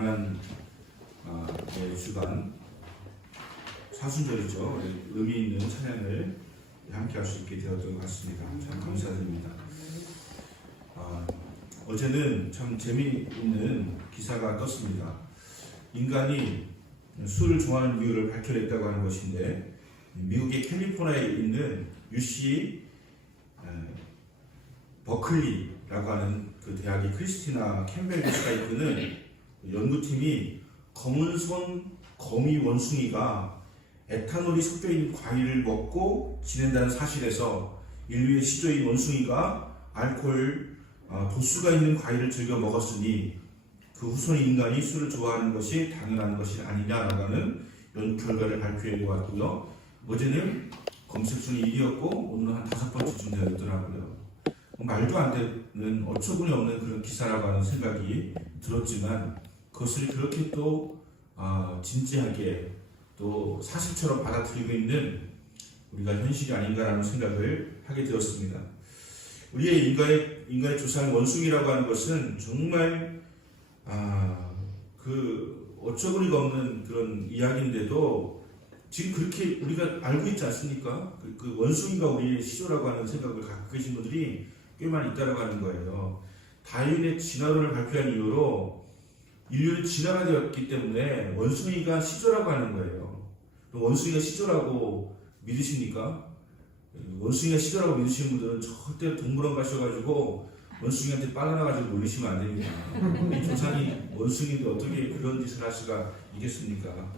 고난 주간 사순절이죠. 의미 있는 찬양을 함께 할 수 있게 되었던 것 같습니다. 참 감사드립니다. 어제는 참 재미있는 기사가 떴습니다. 인간이 술을 좋아하는 이유를 밝혀냈다고 하는 것인데, 미국의 캘리포니아에 있는 UC 버클리라고 하는 그 대학의 크리스티나 캠벨 교수가 이끄는 연구팀이 검은손 거미 원숭이가 에탄올이 섞여 있는 과일을 먹고 지낸다는 사실에서 인류의 시조인 원숭이가 알코올 도수가 있는 과일을 즐겨 먹었으니 그 후손의 인간이 술을 좋아하는 것이 당연한 것이 아니냐라고 하는 연구 결과를 발표해 보았고요. 어제는 검색순위 1위였고 오늘은 한 5번째쯤 되었더라고요. 말도 안 되는 어처구니 없는 그런 기사라고 하는 생각이 들었지만 그것을 그렇게 또 진지하게 또 사실처럼 받아들이고 있는 우리가 현실이 아닌가라는 생각을 하게 되었습니다. 우리의 인간의 조상 원숭이라고 하는 것은 정말 그 어처구니가 없는 그런 이야기인데도 지금 그렇게 우리가 알고 있지 않습니까? 그 원숭이가 우리의 시조라고 하는 생각을 갖고 계신 분들이 꽤 많이 있다고 하는 거예요. 다윈의 진화론을 발표한 이후로 인류는 진화가 되었기 때문에 원숭이가 시조라고 하는 거예요. 원숭이가 시조라고 믿으십니까? 원숭이가 시조라고 믿으시는 분들은 절대 동물원 가셔가지고 원숭이한테 빨아나가지고 놀리시면 안 됩니다. 이 조상이 원숭이인데 어떻게 그런 짓을 할 수가 있겠습니까?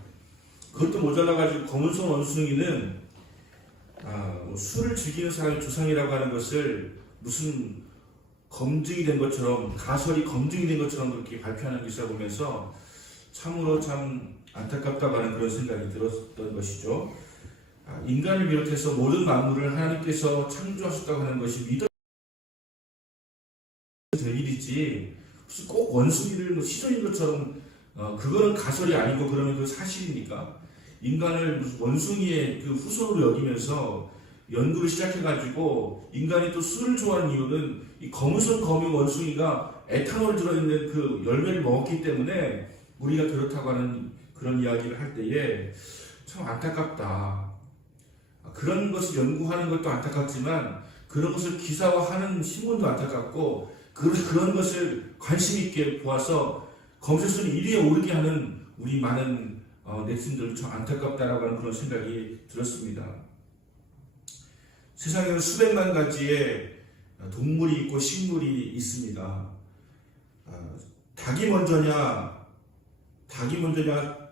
그것도 모자라가지고 검은손 원숭이는 술을 즐기는 사람의 조상이라고 하는 것을 무슨 검증이 된 것처럼, 가설이 검증이 된 것처럼 그렇게 발표하는 기사를 보면서 참으로 참 안타깝다고 하는 그런 생각이 들었던 것이죠. 인간을 비롯해서 모든 만물을 하나님께서 창조하셨다고 하는 것이 믿어야 될 일이지, 무슨 꼭 원숭이를 시조인 것처럼 그거는 가설이 아니고 그러면 그 사실입니까? 인간을 무슨 원숭이의 그 후손으로 여기면서 연구를 시작해가지고 인간이 또 술을 좋아하는 이유는 이 검은손 거미 원숭이가 에탄올 들어있는 그 열매를 먹었기 때문에 우리가 그렇다고 하는 그런 이야기를 할 때에 참 안타깝다. 그런 것을 연구하는 것도 안타깝지만 그런 것을 기사화하는 신문도 안타깝고 그런 것을 관심 있게 보아서 검색순위 1위에 오르게 하는 우리 많은 넥슨들도 참 안타깝다라고 하는 그런 생각이 들었습니다. 세상에는 수백만 가지의 동물이 있고 식물이 있습니다. 닭이 먼저냐,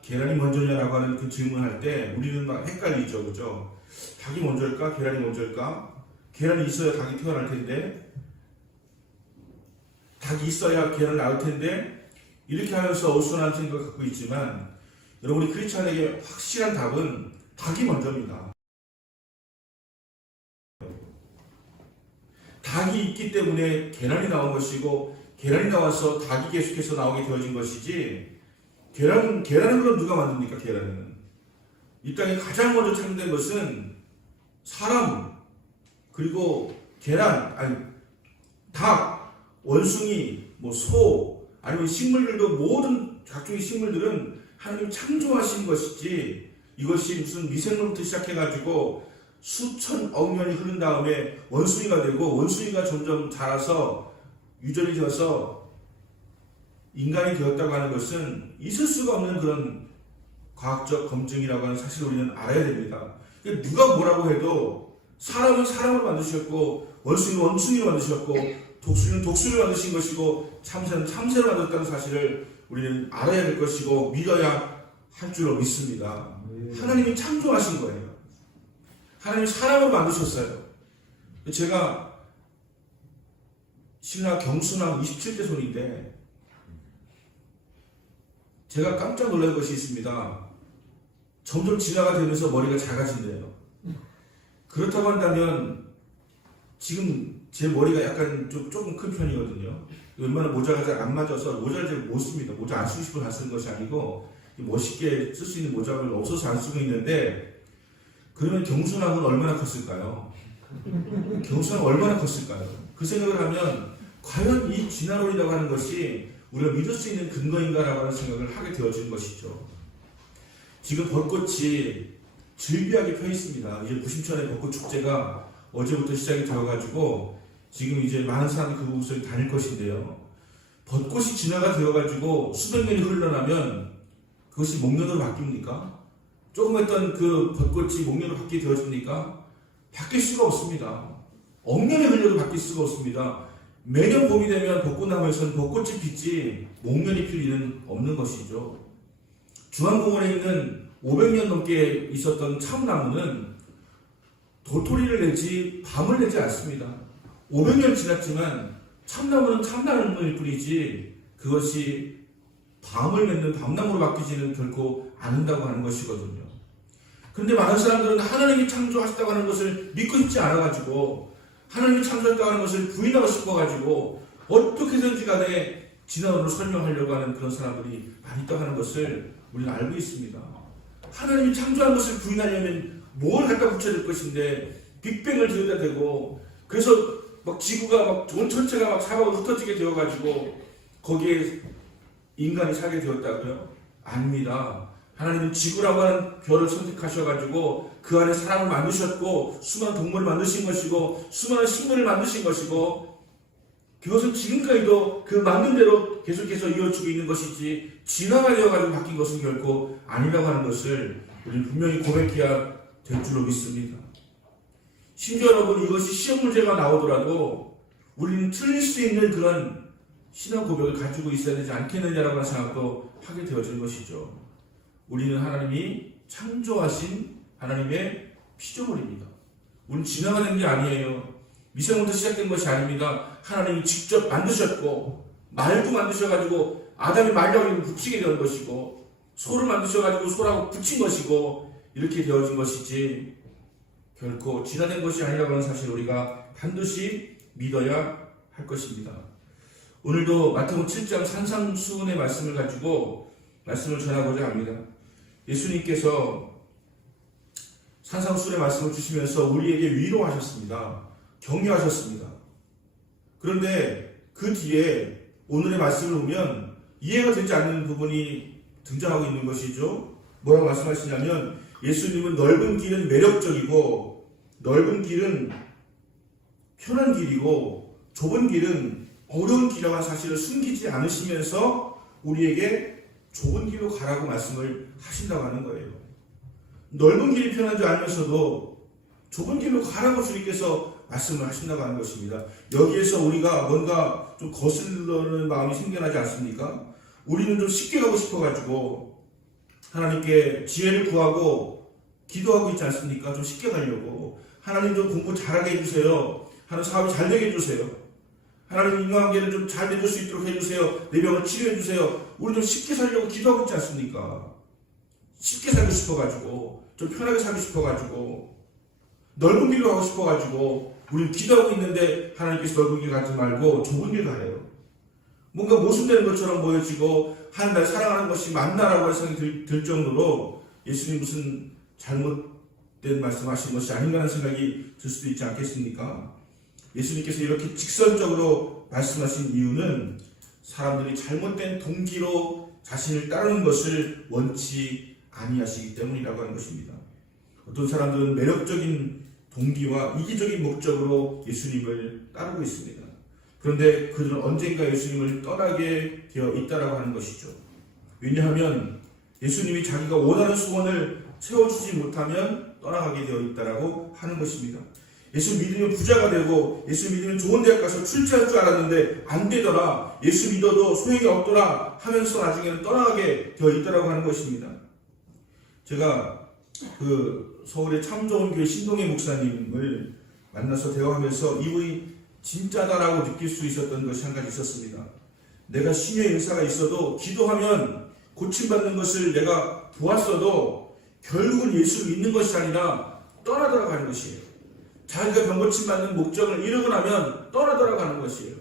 계란이 먼저냐라고 하는 그 질문할 때 우리는 막 헷갈리죠, 그죠? 닭이 먼저일까, 계란이 먼저일까? 계란이 있어야 닭이 태어날 텐데, 닭이 있어야 계란을 낳을 텐데, 이렇게 하면서 어수선한 생각을 갖고 있지만, 여러분, 우리 크리스찬에게 확실한 답은 닭이 먼저입니다. 닭이 있기 때문에 계란이 나온 것이고, 계란이 나와서 닭이 계속해서 나오게 되어진 것이지, 계란은 그럼 누가 만듭니까? 계란은 이 땅에 가장 먼저 창조된 것은 사람, 그리고 닭, 원숭이, 소, 아니면 식물들도 모든 각종의 식물들은 하나님이 창조하신 것이지, 이것이 무슨 미생물부터 시작해가지고 수천억 년이 흐른 다음에 원숭이가 되고 원숭이가 점점 자라서 유전이 되어서 인간이 되었다고 하는 것은 있을 수가 없는 그런 과학적 검증이라고 하는 사실을 우리는 알아야 됩니다. 누가 뭐라고 해도 사람은 사람을 만드셨고 원숭이는 원숭이를 만드셨고 독수리는 독수리를 만드신 것이고 참새는 참새를 만들었다는 사실을 우리는 알아야 될 것이고 믿어야 할 줄로 믿습니다. 하나님이 창조하신 거예요. 하나님이 사람을 만드셨어요. 제가 신라 경순왕 27대 손인데 제가 깜짝 놀란 것이 있습니다. 점점 진화가 되면서 머리가 작아진대요. 그렇다고 한다면 지금 제 머리가 약간 조금 큰 편이거든요. 웬만한 모자가 잘 안 맞아서 모자를 잘 못 씁니다. 모자 안 쓰고 싶어서 안 쓰는 것이 아니고 멋있게 쓸 수 있는 모자를 없어서 안 쓰고 있는데, 그러면 경순왕은 얼마나 컸을까요? 경순왕은 얼마나 컸을까요? 그 생각을 하면 과연 이 진화론이라고 하는 것이 우리가 믿을 수 있는 근거인가라고 하는 생각을 하게 되어지는 것이죠. 지금 벚꽃이 즐비하게 펴 있습니다. 이제 부심천의 벚꽃 축제가 어제부터 시작이 되어가지고 지금 이제 많은 사람들이 그곳을 다닐 것인데요. 벚꽃이 진화가 되어가지고 수백 년이 흘러나면 그것이 목련으로 바뀝니까? 조금 했던 그 벚꽃이 목련으로 바뀌게 되어집니까? 바뀔 수가 없습니다. 억년이 흘려도 바뀔 수가 없습니다. 매년 봄이 되면 벚꽃나무에서는 벚꽃이 피지 목련이 필 일은 없는 것이죠. 중앙공원에 있는 500년 넘게 있었던 참나무는 도토리를 내지 밤을 내지 않습니다. 500년 지났지만 참나무는 참나무일 뿐이지 그것이 밤을 맺는 밤나무로 바뀌지는 결코 않는다고 하는 것이거든요. 그런데 많은 사람들은 하나님이 창조하셨다고 하는 것을 믿고 싶지 않아가지고 하나님이 창조했다고 하는 것을 부인하고 싶어가지고 어떻게든지 간에 진화론을 설명하려고 하는 그런 사람들이 많이 있다고 하는 것을 우리는 알고 있습니다. 하나님이 창조한 것을 부인하려면 뭘 갖다 붙여야 될 것인데 빅뱅을 들여다 대고 그래서 막 지구가 막 온 전체가 막 사방으로 흩어지게 되어가지고 거기에 인간이 살게 되었다고요? 아닙니다. 하나님은 지구라고 하는 별을 선택하셔가지고 그 안에 사람을 만드셨고 수많은 동물을 만드신 것이고 수많은 식물을 만드신 것이고 그것은 지금까지도 그 만든 대로 계속해서 이어지고 있는 것이지 진화가 되어가지고 바뀐 것은 결코 아니라고 하는 것을 우리는 분명히 고백해야 될 줄로 믿습니다. 심지어 여러분 이것이 시험 문제가 나오더라도 우리는 틀릴 수 있는 그런 신앙 고백을 가지고 있어야 되지 않겠느냐라고 하는 생각도 하게 되어지는 것이죠. 우리는 하나님이 창조하신 하나님의 피조물입니다. 우리는 진화가 된 게 아니에요. 미생부터 시작된 것이 아닙니다. 하나님이 직접 만드셨고 말도 만드셔가지고 아담이 말하고 붙이게 된 것이고 소를 만드셔가지고 소라고 붙인 것이고 이렇게 되어진 것이지 결코 진화된 것이 아니라고 하는 사실을 우리가 반드시 믿어야 할 것입니다. 오늘도 마태복음 7장 산상수훈의 말씀을 가지고 말씀을 전하고자 합니다. 예수님께서 산상수훈의 말씀을 주시면서 우리에게 위로하셨습니다. 격려하셨습니다. 그런데 그 뒤에 오늘의 말씀을 보면 이해가 되지 않는 부분이 등장하고 있는 것이죠. 뭐라고 말씀하시냐면 예수님은 넓은 길은 매력적이고 넓은 길은 편한 길이고 좁은 길은 어려운 길이라고 하는 사실을 숨기지 않으시면서 우리에게 좁은 길로 가라고 말씀을 하신다고 하는 거예요. 넓은 길이 편한 줄 알면서도 좁은 길로 가라고 주님께서 말씀을 하신다고 하는 것입니다. 여기에서 우리가 뭔가 좀 거슬러는 마음이 생겨나지 않습니까? 우리는 좀 쉽게 가고 싶어가지고 하나님께 지혜를 구하고 기도하고 있지 않습니까? 좀 쉽게 가려고 하나님 좀 공부 잘하게 해주세요. 하나님 사업이 잘 되게 해주세요. 하나님 인간관계를 좀 잘 맺을 수 있도록 해주세요. 내 병을 치료해주세요. 우리 좀 쉽게 살려고 기도하고 있지 않습니까? 쉽게 살고 싶어가지고 좀 편하게 살고 싶어가지고 넓은 길로 가고 싶어가지고 우리는 기도하고 있는데 하나님께서 넓은 길 가지 말고 좁은 길 가래요. 뭔가 모순되는 것처럼 보여지고 하나님 사랑하는 것이 맞나라고 하는 생각이 들 정도로 예수님 무슨 잘못된 말씀하신 것이 아닌가 하는 생각이 들 수도 있지 않겠습니까? 예수님께서 이렇게 직선적으로 말씀하신 이유는 사람들이 잘못된 동기로 자신을 따르는 것을 원치 아니하시기 때문이라고 하는 것입니다. 어떤 사람들은 매력적인 동기와 이기적인 목적으로 예수님을 따르고 있습니다. 그런데 그들은 언젠가 예수님을 떠나게 되어 있다라고 하는 것이죠. 왜냐하면 예수님이 자기가 원하는 소원을 채워주지 못하면 떠나가게 되어 있다라고 하는 것입니다. 예수 믿으면 부자가 되고 예수 믿으면 좋은 대학 가서 출세할 줄 알았는데 안 되더라. 예수 믿어도 소용이 없더라 하면서 나중에는 떠나가게 되어 있다라고 하는 것입니다. 제가 서울의 참 좋은 교회 신동의 목사님을 만나서 대화하면서 이분이 진짜다라고 느낄 수 있었던 것이 한 가지 있었습니다. 내가 신의 은사가 있어도 기도하면 고침받는 것을 내가 보았어도 결국은 예수를 믿는 것이 아니라 떠나더라고 하는 것이에요. 자기가 병고침 받는 목적을 이루고 나면 떠나더라고 하는 것이에요.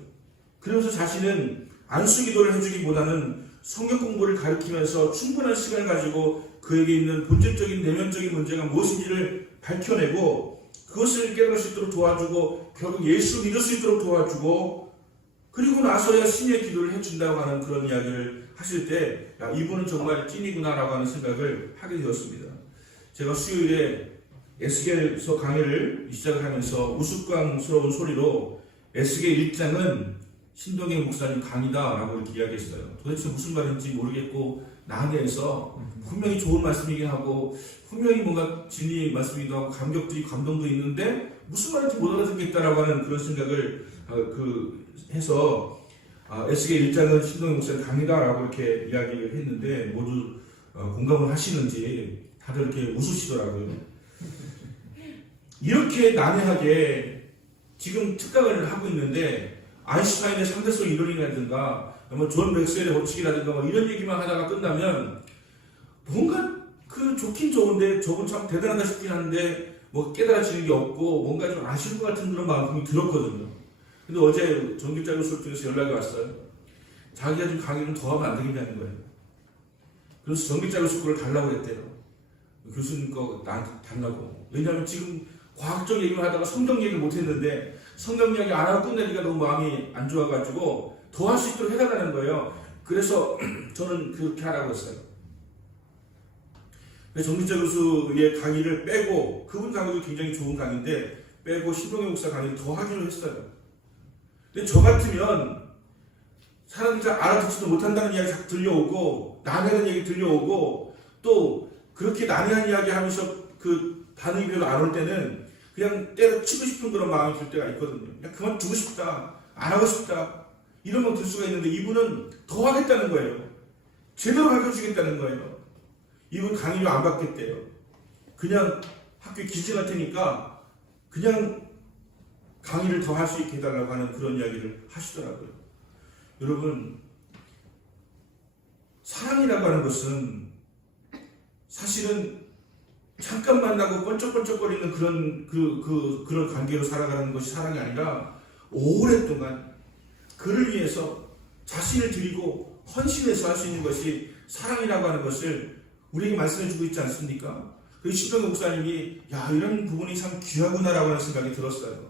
그러면서 자신은 안수기도를 해주기보다는 성경 공부를 가르치면서 충분한 시간을 가지고 그에게 있는 본질적인 내면적인 문제가 무엇인지를 밝혀내고 그것을 깨달을 수 있도록 도와주고 결국 예수 믿을 수 있도록 도와주고 그리고 나서야 신의 기도를 해준다고 하는 그런 이야기를 하실 때, 야, 이분은 정말 찐이구나라고 하는 생각을 하게 되었습니다. 제가 수요일에 에스겔서 강의를 시작을 하면서 우스꽝스러운 소리로 에스겔 1장은 신동영 목사님 강의다라고 이렇게 이야기했어요. 도대체 무슨 말인지 모르겠고 나한테서 분명히 좋은 말씀이긴 하고 분명히 뭔가 진리 말씀이기도 하고 감동도 있는데 무슨 말인지 못 알아듣겠다라고 하는 그런 생각을 해서 에스겔 1장은 신동영 목사님 강의다라고 이렇게 이야기를 했는데 모두 공감을 하시는지 다들 이렇게 웃으시더라고요. 이렇게 난해하게 지금 특강을 하고 있는데 아인슈타인의 상대성 이론이라든가 존 맥스웰의 법칙이라든가 이런 얘기만 하다가 끝나면 뭔가 좋긴 좋은데 저건 참 대단하다 싶긴 한데 깨달아지는 게 없고 뭔가 좀 아쉬운 것 같은 그런 마음이 들었거든요. 근데 어제 전기자료 수업 중에서 연락이 왔어요. 자기가 좀 강의를 더 하면 안 되겠냐는 거예요. 그래서 전기자료 수업을 달라고 했대요. 교수님 거 나한테 달라고. 왜냐하면 지금 과학적 얘기를 하다가 성경 얘기를 못했는데 성경 이야기 안 하고 끝내기가 너무 마음이 안 좋아가지고 더 할 수 있도록 해달라는 거예요. 그래서 저는 그렇게 하라고 했어요. 정민자 교수의 강의를 빼고 그분 강의도 굉장히 좋은 강의인데 빼고 신동영 목사 강의를 더 하기로 했어요. 근데 저 같으면 사람들이 잘 알아듣지도 못한다는 이야기 자꾸 들려오고 난해한 얘기 들려오고 또 그렇게 난해한 이야기 하면서 반응이 별로 안 올 때는 그냥 때려치고 싶은 그런 마음이 들 때가 있거든요. 그냥 그만두고 싶다, 안 하고 싶다 이런 마음 들 수가 있는데 이분은 더 하겠다는 거예요. 제대로 가르쳐주겠다는 거예요. 이분 강의료 안 받겠대요. 그냥 학교 기증할 테니까 그냥 강의를 더 할 수 있게 해달라고 하는 그런 이야기를 하시더라고요. 여러분, 사랑이라고 하는 것은 사실은 잠깐 만나고 번쩍번쩍거리는 그런 관계로 살아가는 것이 사랑이 아니라 오랫동안 그를 위해서 자신을 드리고 헌신해서 할 수 있는 것이 사랑이라고 하는 것을 우리에게 말씀해주고 있지 않습니까? 그 신동영 목사님이 이런 부분이 참 귀하구나라고 하는 생각이 들었어요.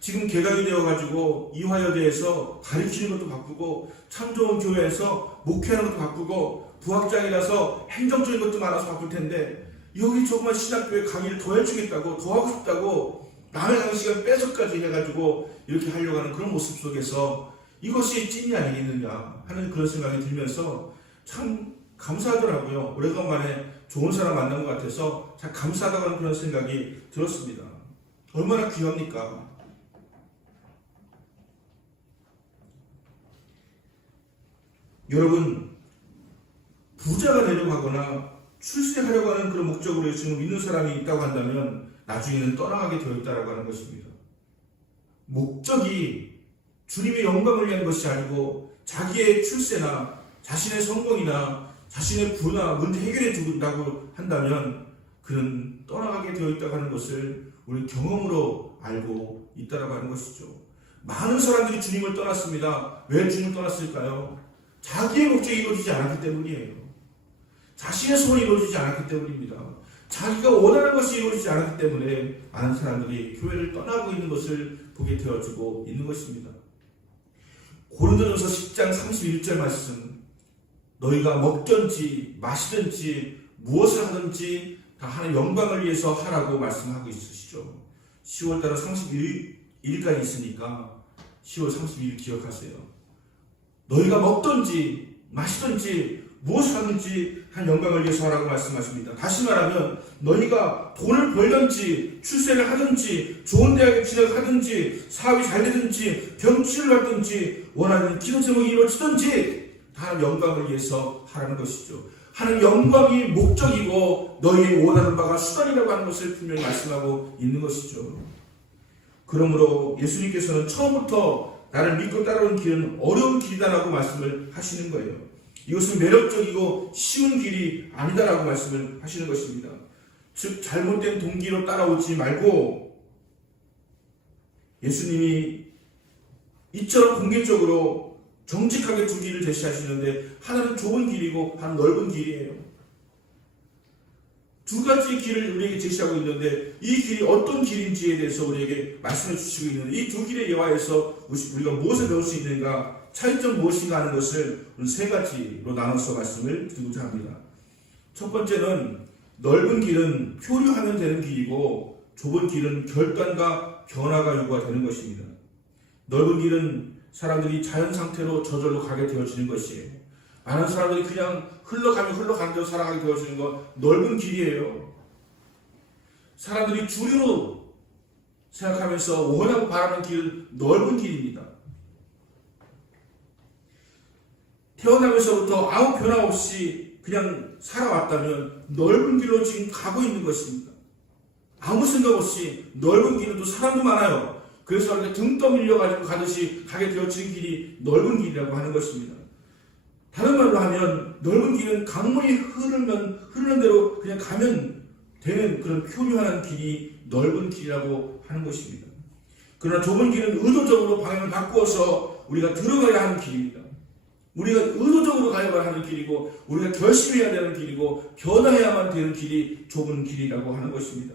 지금 개각이 되어가지고 이화여대에서 가르치는 것도 바쁘고 참 좋은 교회에서 목회하는 것도 바쁘고 부학장이라서 행정적인 것도 많아서 바쁠 텐데 여기 정말 신학교에 강의를 더 해주겠다고 더 하고 싶다고 남의 강의 시간 뺏어까지 해가지고 이렇게 하려고 하는 그런 모습 속에서 이것이 찐이 아니겠느냐 하는 그런 생각이 들면서 참 감사하더라고요. 오래간만에 좋은 사람 만난 것 같아서 참 감사하다고 하는 그런 생각이 들었습니다. 얼마나 귀합니까? 여러분, 부자가 되려고 하거나 출세하려고 하는 그런 목적으로 지금 믿는 사람이 있다고 한다면 나중에는 떠나가게 되어 있다고 하는 것입니다. 목적이 주님의 영광을 위한 것이 아니고 자기의 출세나 자신의 성공이나 자신의 부나 문제 해결해 준다고 한다면 그는 떠나가게 되어 있다고 하는 것을 우리 경험으로 알고 있다고 하는 것이죠. 많은 사람들이 주님을 떠났습니다. 왜 주님을 떠났을까요? 자기의 목적이 이루어지지 않았기 때문이에요. 자신의 소원이 이루어지지 않았기 때문입니다. 자기가 원하는 것이 이루어지지 않았기 때문에 많은 사람들이 교회를 떠나고 있는 것을 보게 되어지고 있는 것입니다. 고린도전서 10장 31절 말씀, 너희가 먹든지 마시든지 무엇을 하든지 다 하나님의 영광을 위해서 하라고 말씀하고 있으시죠. 10월달은 31일까지 있으니까 10월 31일 기억하세요. 너희가 먹든지 마시든지 무엇을 하든지 한 영광을 위해서 하라고 말씀하십니다. 다시 말하면 너희가 돈을 벌든지 출세를 하든지 좋은 대학에 진학하든지 사업이 잘 되든지 병치를 하든지 원하는 기도 제목이 이루어지든지 다 영광을 위해서 하라는 것이죠. 하는 영광이 목적이고 너희의 원하는 바가 수단이라고 하는 것을 분명히 말씀하고 있는 것이죠. 그러므로 예수님께서는 처음부터 나를 믿고 따라오는 길은 어려운 길이다라고 말씀을 하시는 거예요. 이것은 매력적이고 쉬운 길이 아니다라고 말씀을 하시는 것입니다. 즉 잘못된 동기로 따라오지 말고 예수님이 이처럼 공개적으로 정직하게 두 길을 제시하시는데 하나는 좁은 길이고 하나는 넓은 길이에요. 두 가지 길을 우리에게 제시하고 있는데 이 길이 어떤 길인지에 대해서 우리에게 말씀해 주시고 있는 이 두 길의 예화에서 우리가 무엇을 배울 수 있는가, 차이점 무엇인가 하는 것을 세 가지로 나눠서 말씀을 드리고자 합니다. 첫 번째는 넓은 길은 표류하면 되는 길이고 좁은 길은 결단과 변화가 요구가 되는 것입니다. 넓은 길은 사람들이 자연 상태로 저절로 가게 되어지는 것이에요. 많은 사람들이 그냥 흘러가는 대로 살아가게 되어지는 건 넓은 길이에요. 사람들이 주류로 생각하면서 원하고 바라는 길은 넓은 길입니다. 태어나면서부터 아무 변화 없이 그냥 살아왔다면 넓은 길로 지금 가고 있는 것입니다. 아무 생각 없이 넓은 길은 또 사람도 많아요. 그래서 이렇게 등 떠밀려 가지고 가듯이 가게 되어지는 길이 넓은 길이라고 하는 것입니다. 다른 말로 하면 넓은 길은 강물이 흐르는 대로 그냥 가면 되는 그런 표류하는 길이 넓은 길이라고 하는 것입니다. 그러나 좁은 길은 의도적으로 방향을 바꾸어서 우리가 들어가야 하는 길입니다. 우리가 의도적으로 가야 하는 길이고 우리가 결심해야 되는 길이고 변화해야만 되는 길이 좁은 길이라고 하는 것입니다.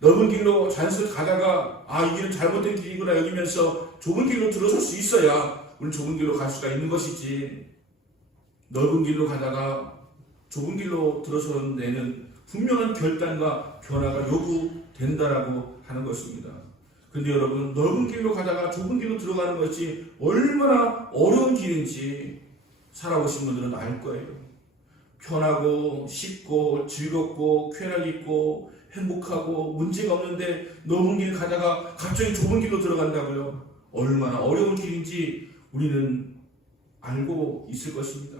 넓은 길로 자연스럽게 가다가 이 길은 잘못된 길이구나 여기면서 좁은 길로 들어설 수 있어야 우리는 좁은 길로 갈 수가 있는 것이지, 넓은 길로 가다가 좁은 길로 들어서는 데는 분명한 결단과 변화가 요구된다라고 하는 것입니다. 근데 여러분, 넓은 길로 가다가 좁은 길로 들어가는 것이 얼마나 어려운 길인지 살아오신 분들은 알 거예요. 편하고 쉽고 즐겁고 쾌락 있고 행복하고 문제가 없는데 넓은 길 가다가 갑자기 좁은 길로 들어간다고요. 얼마나 어려운 길인지 우리는 알고 있을 것입니다.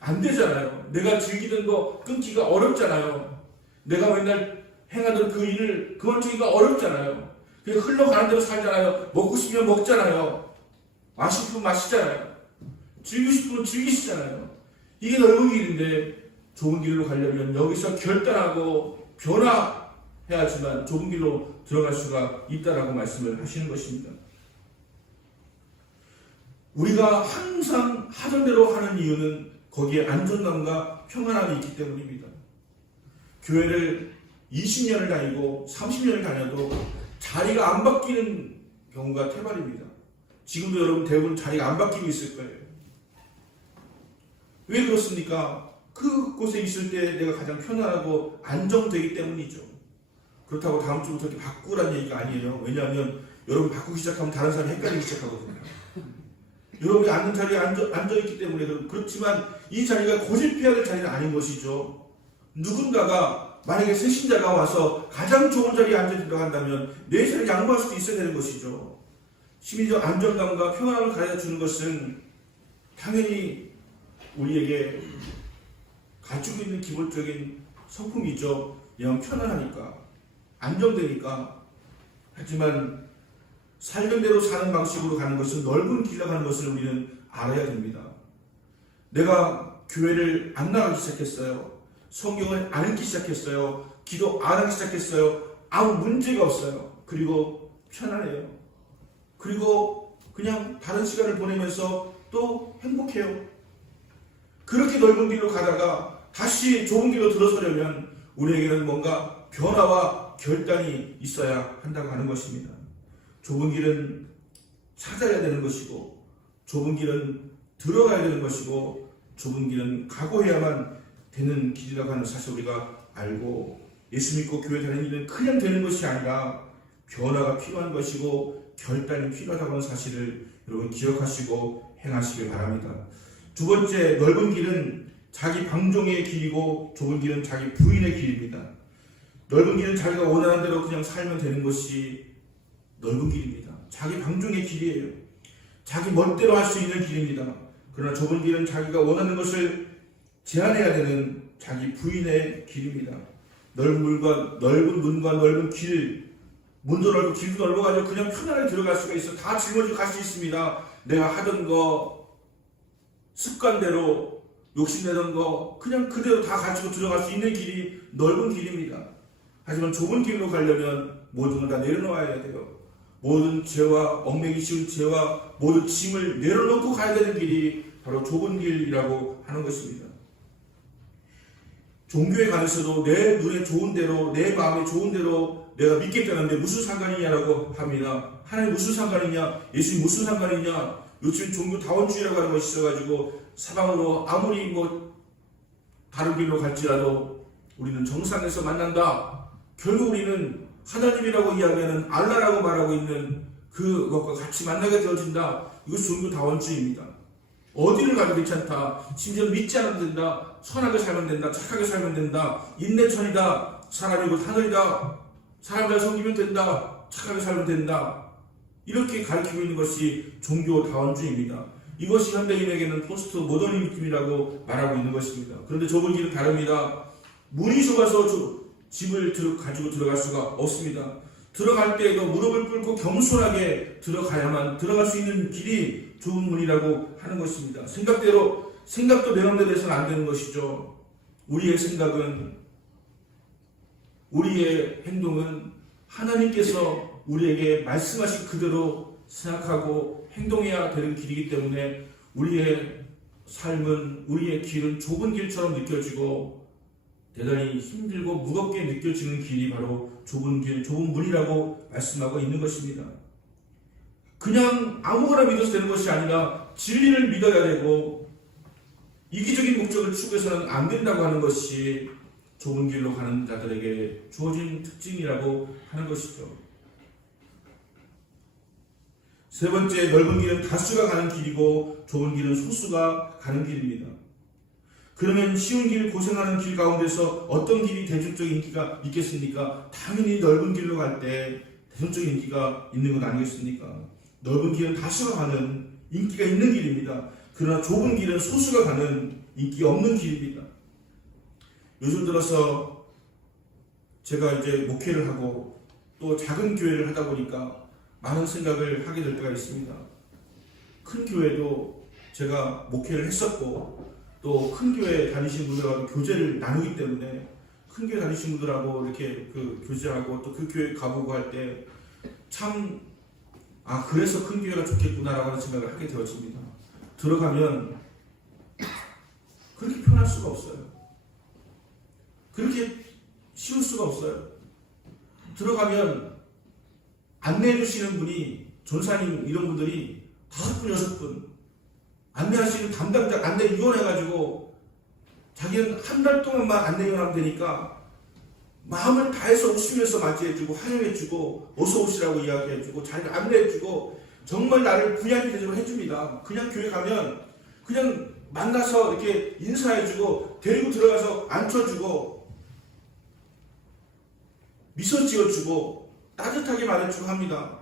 안 되잖아요. 내가 즐기던 거 끊기가 어렵잖아요. 내가 맨날 행하던 그 일을 그만두기가 어렵잖아요. 그냥 흘러가는 대로 살잖아요. 먹고 싶으면 먹잖아요. 마시고 싶으면 마시잖아요. 즐기고 싶으면 즐기시잖아요. 이게 넓은 길인데 좁은 길로 가려면 여기서 결단하고 변화해야지만 좁은 길로 들어갈 수가 있다라고 말씀을 하시는 것입니다. 우리가 항상 하던 대로 하는 이유는 거기에 안정감과 평안함이 있기 때문입니다. 교회를 20년을 다니고 30년을 다녀도 자리가 안 바뀌는 경우가 태반입니다. 지금도 여러분 대부분 자리가 안 바뀌고 있을 거예요. 왜 그렇습니까? 그곳에 있을 때 내가 가장 편안하고 안정되기 때문이죠. 그렇다고 다음 주부터 이렇게 바꾸라는 얘기가 아니에요. 왜냐하면 여러분 바꾸기 시작하면 다른 사람이 헷갈리기 시작하거든요. 여러분이 앉는 자리에 앉아있기 때문에 그렇지만 이 자리가 고집해야 될 자리는 아닌 것이죠. 누군가가 만약에 새 신자가 와서 가장 좋은 자리에 앉아있다고 한다면 내 자리를 양보할 수도 있어야 되는 것이죠. 심리적 안정감과 평안함을 가져다 주는 것은 당연히 우리에게 가지고 있는 기본적인 성품이죠. 그냥 편안하니까, 안정되니까. 하지만 살던 대로 사는 방식으로 가는 것은 넓은 길로 가는 것을 우리는 알아야 됩니다. 내가 교회를 안 나가기 시작했어요. 성경을 안 읽기 시작했어요. 기도 안 하기 시작했어요. 아무 문제가 없어요. 그리고 편안해요. 그리고 그냥 다른 시간을 보내면서 또 행복해요. 그렇게 넓은 길로 가다가 다시 좁은 길로 들어서려면 우리에게는 뭔가 변화와 결단이 있어야 한다고 하는 것입니다. 좁은 길은 찾아야 되는 것이고 좁은 길은 들어가야 되는 것이고 좁은 길은 각오해야만 되는 길이라고 하는 사실 우리가 알고, 예수 믿고 교회 다니는 일은 그냥 되는 것이 아니라 변화가 필요한 것이고 결단이 필요하다고 하는 사실을 여러분 기억하시고 행하시길 바랍니다. 두 번째, 넓은 길은 자기 방종의 길이고 좁은 길은 자기 부인의 길입니다. 넓은 길은 자기가 원하는 대로 그냥 살면 되는 것이 넓은 길입니다. 자기 방종의 길이에요. 자기 멋대로 할 수 있는 길입니다. 그러나 좁은 길은 자기가 원하는 것을 제한해야 되는 자기 부인의 길입니다. 넓은 문과 넓은 길, 문도 넓고 길도 넓어가지고 그냥 편안하게 들어갈 수가 있어. 다 짊어지고 갈 수 있습니다. 내가 하던 거, 습관대로 욕심내던 거 그냥 그대로 다 가지고 들어갈 수 있는 길이 넓은 길입니다. 하지만 좁은 길로 가려면 모든 걸 다 내려놓아야 돼요. 모든 죄와 얽매기 쉬운 죄와 모든 짐을 내려놓고 가야 되는 길이 바로 좁은 길이라고 하는 것입니다. 종교에 관해서도 내 눈에 좋은 대로, 내 마음에 좋은 대로 내가 믿겠다는데 무슨 상관이냐라고 합니다. 하나님 무슨 상관이냐? 예수님 무슨 상관이냐? 요즘 종교 다원주의라고 하는 것이 있어가지고 사방으로 아무리 다른 길로 갈지라도 우리는 정상에서 만난다. 결국 우리는 하나님이라고 이야기하는 알라라고 말하고 있는 그것과 같이 만나게 되어진다. 이것이 종교 다원주의입니다. 어디를 가도 괜찮다. 심지어 믿지 않으면 된다. 선하게 살면 된다. 착하게 살면 된다. 인내천이다. 사람이 곧 하늘이다. 사람을 섬기면 된다. 착하게 살면 된다. 이렇게 가르치고 있는 것이 종교 다원주의입니다. 이것이 현대인에게는 포스트 모더니즘이라고 말하고 있는 것입니다. 그런데 좁은 길은 다릅니다. 문이 좁아서 집을 가지고 들어갈 수가 없습니다. 들어갈 때에도 무릎을 꿇고 겸손하게 들어가야만 들어갈 수 있는 길이 좁은 문이라고 하는 것입니다. 생각도 내 맘대로 해서는 안 되는 것이죠. 우리의 생각은, 우리의 행동은 하나님께서 우리에게 말씀하신 그대로 생각하고 행동해야 되는 길이기 때문에 우리의 삶은, 우리의 길은 좁은 길처럼 느껴지고 대단히 힘들고 무겁게 느껴지는 길이 바로 좁은 길, 좁은 문이라고 말씀하고 있는 것입니다. 그냥 아무거나 믿어서 되는 것이 아니라 진리를 믿어야 되고 이기적인 목적을 추구해서는 안 된다고 하는 것이 좁은 길로 가는 자들에게 주어진 특징이라고 하는 것이죠. 세 번째, 넓은 길은 다수가 가는 길이고 좁은 길은 소수가 가는 길입니다. 그러면 쉬운 길, 고생하는 길 가운데서 어떤 길이 대중적인 인기가 있겠습니까? 당연히 넓은 길로 갈 때 대중적인 인기가 있는 것 아니겠습니까? 넓은 길은 다수가 가는 인기가 있는 길입니다. 그러나 좁은 길은 소수가 가는 인기가 없는 길입니다. 요즘 들어서 제가 이제 목회를 하고 또 작은 교회를 하다 보니까 많은 생각을 하게 될 때가 있습니다. 큰 교회도 제가 목회를 했었고 또 큰 교회 다니신 분들하고 교제를 나누기 때문에 큰 교회 다니신 분들하고 이렇게 교제하고 또 그 교회 가보고 할 때 참 그래서 큰 교회가 좋겠구나라고 하는 생각을 하게 되어집니다. 들어가면 그렇게 편할 수가 없어요. 그렇게 쉬울 수가 없어요. 들어가면 안내해 주시는 분이 전사님 이런 분들이 5분, 6분 안내하시는 담당자 안내위원 해가지고 자기는 한 달 동안만 안내위원 하면 되니까 마음을 다해서 웃으면서 맞이해주고 환영해주고 어서 오시라고 이야기해주고 자기를 안내해주고 정말 나를 VIP 대접을 해줍니다. 그냥 교회 가면 그냥 만나서 이렇게 인사해주고 데리고 들어가서 앉혀주고 미소 지어주고 따뜻하게 말해주고 합니다.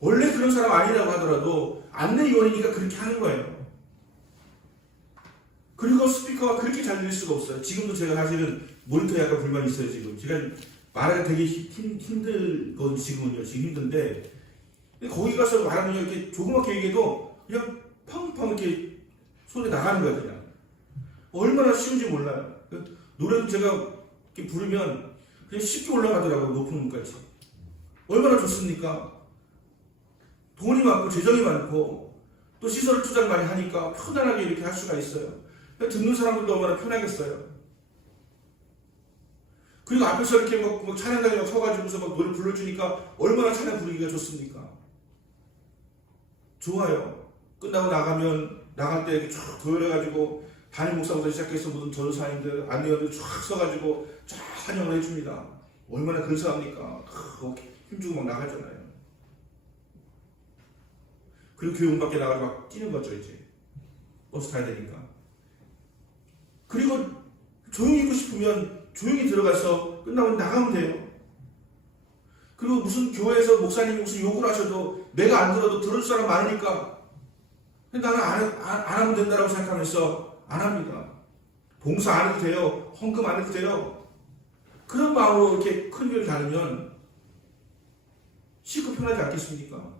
원래 그런 사람 아니라고 하더라도 안내위원이니까 그렇게 하는 거예요. 그리고 스피커가 그렇게 잘 들릴 수가 없어요. 지금도 제가 사실은 모니터에 약간 불만이 있어요. 지금 제가 말하기가 되게 힘들건 지금은요. 지금 힘든데 거기 가서 말하면 이렇게 조그맣게 얘기해도 그냥 펑펑 이렇게 소리 나가는 거예요. 그냥 얼마나 쉬운지 몰라요. 노래도 제가 이렇게 부르면 그냥 쉽게 올라가더라고요. 높은 곳까지. 얼마나 좋습니까? 돈이 많고 재정이 많고 또 시설 투자를 많이 하니까 편안하게 이렇게 할 수가 있어요. 듣는 사람들도 얼마나 편하겠어요. 그리고 앞에서 이렇게 막 찬양단이 막 서가지고서 막 노래 불러주니까 얼마나 찬양 부르기가 좋습니까? 좋아요. 끝나고 나갈 때 이렇게 쫙 도열해가지고 담임 목사부터 시작해서 모든 전사님들 안내원들 쫙 서가지고 쫙 환영을 해줍니다. 얼마나 근사합니까? 힘주고 막 나가잖아요. 그리고 교회 문 밖에 나가서 막 뛰는 거죠. 이제 버스 타야 되니까. 그리고 조용히 있고 싶으면 조용히 들어가서 끝나고 나가면 돼요. 그리고 무슨 교회에서 목사님이 무슨 욕을 하셔도 내가 안 들어도 들을 사람 많으니까 나는 안 하면 된다고 생각하면서 안 합니다. 봉사 안 해도 돼요. 헌금 안 해도 돼요. 그런 마음으로 이렇게 큰 교회를 다니면 쉽고 편하지 않겠습니까?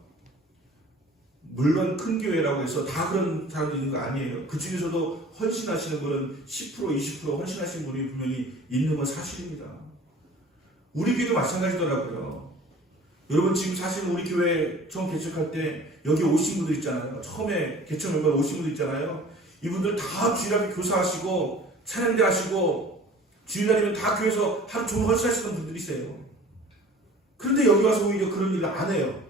물론 큰 교회라고 해서 다 그런 사람들이 있는 거 아니에요. 그 중에서도 헌신하시는 분은 10%, 20% 헌신하시는 분이 분명히 있는 건 사실입니다. 우리 교회도 마찬가지더라고요. 여러분 지금 사실 우리 교회 처음 개척할 때 여기 오신 분들 있잖아요. 처음에 개척 멤버 오신 분들 있잖아요. 이분들 다 주일학교 교사하시고 찬양대 하시고 주일날이면 다 교회에서 하루 종일 헌신하시던 분들이세요. 그런데 여기 와서 오히려 그런 일을 안 해요.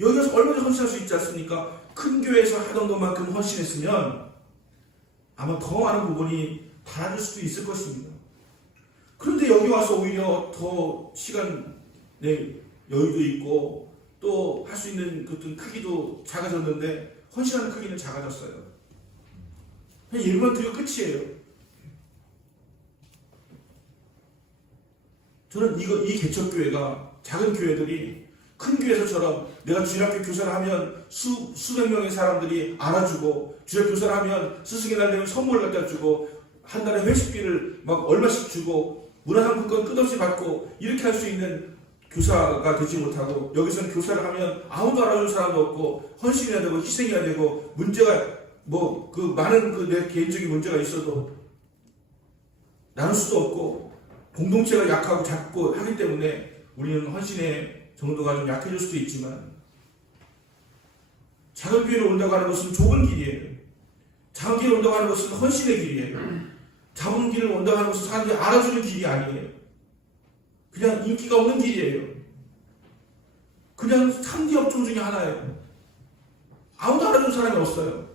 여기 와서 얼마나 헌신할 수 있지 않습니까? 큰 교회에서 하던 것만큼 헌신했으면 아마 더 많은 부분이 달라질 수도 있을 것입니다. 그런데 여기 와서 오히려 더 시간에 여유도 있고 또 할 수 있는 어떤 크기도 작아졌는데 헌신하는 크기는 작아졌어요. 그냥 예배만 드리고 끝이에요. 저는 이 개척교회가 작은 교회들이 큰 교회에서처럼 내가 주일학교 교사를 하면 수백 명의 사람들이 알아주고 주일학교 교사를 하면 스승의 날 되면 선물을 갖다 주고 한 달에 회식비를 막 얼마씩 주고 문화상품권 끝없이 받고 이렇게 할 수 있는 교사가 되지 못하고 여기서는 교사를 하면 아무도 알아줄 사람도 없고 헌신해야 되고 희생해야 되고 문제가 뭐 그 많은 내 개인적인 문제가 있어도 나눌 수도 없고 공동체가 약하고 작고 하기 때문에 우리는 헌신의 정도가 좀 약해질 수도 있지만 작은 교회로 온다고 하는 것은 좁은 길이에요. 작은 길을 온다고 하는 것은 헌신의 길이에요. 작은 길을 온다고 하는 것은 사람들이 알아주는 길이 아니에요. 그냥 인기가 없는 길이에요. 그냥 3D 업종 중에 하나예요. 아무도 알아주는 사람이 없어요.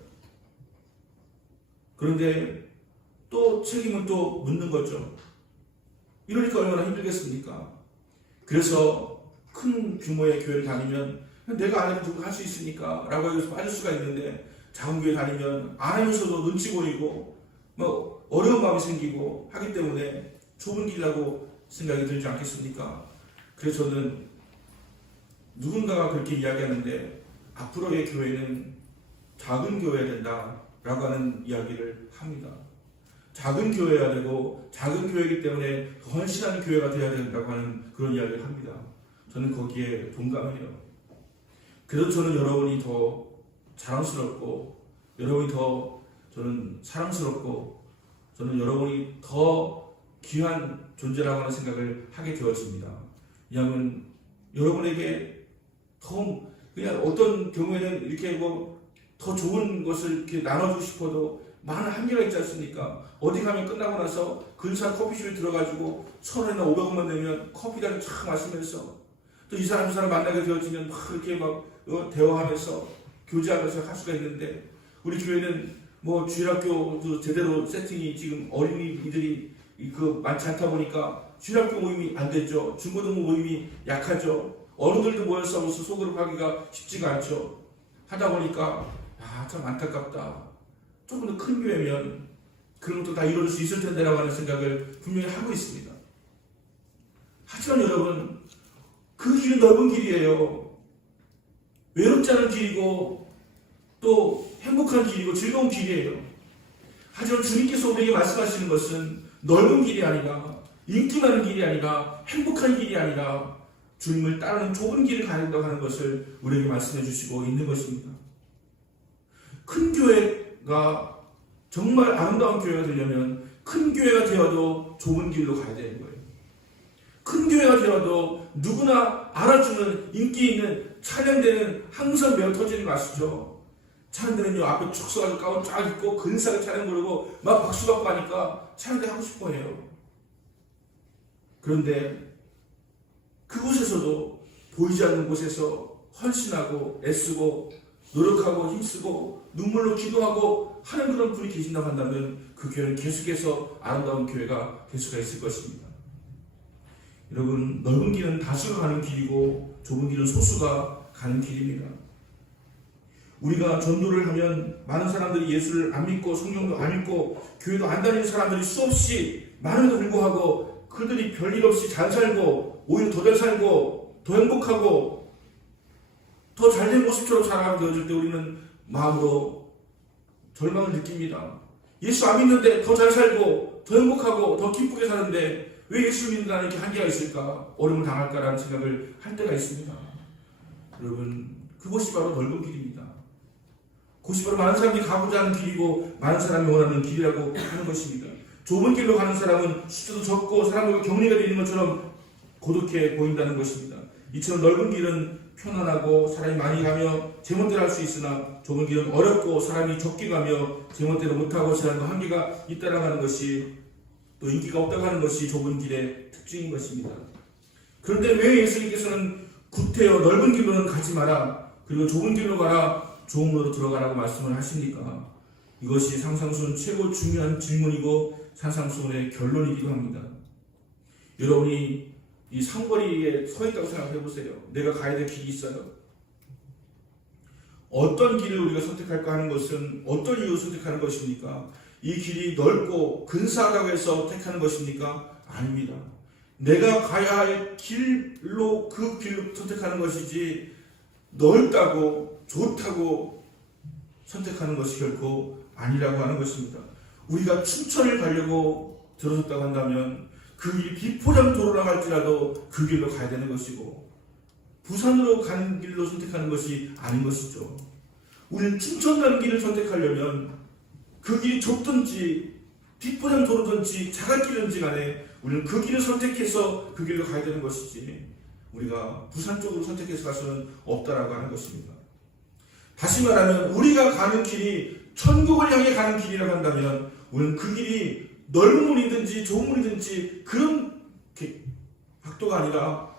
그런데 또 책임은 또 묻는 거죠. 이러니까 얼마나 힘들겠습니까? 그래서 큰 규모의 교회를 다니면 내가 안 해도 누가 할 수 있으니까 라고 해서 빠질 수가 있는데 작은 교회 다니면 안 하면서도 눈치 보이고 뭐 어려운 마음이 생기고 하기 때문에 좁은 길이라고 생각이 들지 않겠습니까? 그래서 저는 누군가가 그렇게 이야기하는데 앞으로의 교회는 작은 교회가 된다라고 하는 이야기를 합니다. 작은 교회가 되고 작은 교회이기 때문에 헌신하는 교회가 되어야 된다고 하는 그런 이야기를 합니다. 저는 거기에 동감해요. 그래서 저는 여러분이 더 자랑스럽고 여러분이 더 저는 사랑스럽고 저는 여러분이 더 귀한 존재라고 하는 생각을 하게 되어집니다. 왜냐하면 여러분에게 더 그냥 어떤 경우에는 이렇게 뭐 더 좋은 것을 이렇게 나눠주고 싶어도 많은 한계가 있지 않습니까? 어디 가면 끝나고 나서 근사 커피숍에 들어가지고 1,000원이나 500원만 내면 커피를 쫙 마시면서 또 이 사람 저 사람 만나게 되어지면 막 이렇게 막 대화하면서 교제하면서 할 수가 있는데 우리 교회는 뭐 주일학교도 제대로 세팅이 지금 어린이들이 많지 않다 보니까 주일학교 모임이 안 됐죠. 중고등부 모임이 약하죠. 어른들도 모여서 무슨 소그룹 하기가 쉽지가 않죠. 하다 보니까 참 안타깝다. 조금 더 큰 교회면 그런 것도 다 이룰 수 있을 텐데라고 하는 생각을 분명히 하고 있습니다. 하지만 여러분 그 길은 넓은 길이에요. 외롭지 않은 길이고 또 행복한 길이고 즐거운 길이에요. 하지만 주님께서 우리에게 말씀하시는 것은 넓은 길이 아니라 인기 많은 길이 아니라 행복한 길이 아니라 주님을 따르는 좁은 길을 가야 된다고 하는 것을 우리에게 말씀해 주시고 있는 것입니다. 큰 교회가 정말 아름다운 교회가 되려면 큰 교회가 되어도 좁은 길로 가야 되는 거예요. 큰 교회가 되어도 누구나 알아주는 인기 있는 찬양대는 항상 매우 터지는 거 아시죠? 찬양대는요 앞에 쭉 서가지고 가운 쫙 입고 근사하게 찬양 부르고 막 박수 받고 하니까 찬양대 하고 싶어 해요. 그런데 그곳에서도 보이지 않는 곳에서 헌신하고 애쓰고 노력하고 힘쓰고 눈물로 기도하고 하는 그런 분이 계신다고 한다면 그 교회는 계속해서 아름다운 교회가 될 수가 있을 것입니다. 여러분 넓은 길은 다수가 가는 길이고 좁은 길은 소수가 가는 길입니다. 우리가 전도를 하면 많은 사람들이 예수를 안 믿고 성경도 안 읽고 교회도 안 다니는 사람들이 수없이 많음에도 불구하고 그들이 별일 없이 잘 살고 오히려 더 잘 살고 더 행복하고 더 잘된 모습처럼 살아가게 되어질 때 우리는 마음으로 절망을 느낍니다. 예수 안 믿는데 더 잘 살고 더 행복하고 더 기쁘게 사는데 왜 예수를 믿는다는 이렇게 한계가 있을까? 어려움을 당할까라는 생각을 할 때가 있습니다. 여러분 그곳이 바로 넓은 길입니다. 그것이 바로 많은 사람들이 가고자 하는 길이고 많은 사람이 원하는 길이라고 하는 것입니다. 좁은 길로 가는 사람은 숫자도 적고 사람들과 격리가 되는 것처럼 고독해 보인다는 것입니다. 이처럼 넓은 길은 편안하고 사람이 많이 가며 제멋대로 할 수 있으나 좁은 길은 어렵고 사람이 적게 가며 제멋대로 못하고 사람도 한계가 있다라고 하는 것이, 또 인기가 없다고 하는 것이 좁은 길의 특징인 것입니다. 그런데 왜 예수님께서는 구태여 넓은 길로는 가지 마라, 그리고 좁은 길로 가라, 좋은 문으로 들어가라고 말씀을 하십니까? 이것이 상상순 최고 중요한 질문이고 상상순의 결론이기도 합니다. 여러분이 이 상거리에 서 있다고 생각해 보세요. 내가 가야 될 길이 있어요. 어떤 길을 우리가 선택할까 하는 것은 어떤 이유로 선택하는 것입니까? 이 길이 넓고 근사하다고 해서 택하는 것입니까? 아닙니다. 내가 가야 할 길로 그 길로 선택하는 것이지 넓다고 좋다고 선택하는 것이 결코 아니라고 하는 것입니다. 우리가 춘천을 가려고 들어섰다고 한다면 그 길이 비포장도로라 할지라도 그 길로 가야 되는 것이고, 부산으로 가는 길로 선택하는 것이 아닌 것이죠. 우리는 춘천 가는 길을 선택하려면 그 길이 좁든지 비포장도로든지 자갈길이든지 간에 우리는 그 길을 선택해서 그 길로 가야 되는 것이지, 우리가 부산 쪽으로 선택해서 갈 수는 없다라고 하는 것입니다. 다시 말하면 우리가 가는 길이 천국을 향해 가는 길이라고 한다면 우리는 그 길이 넓은 문이든지 좁은 문이든지 그런 각도가 아니라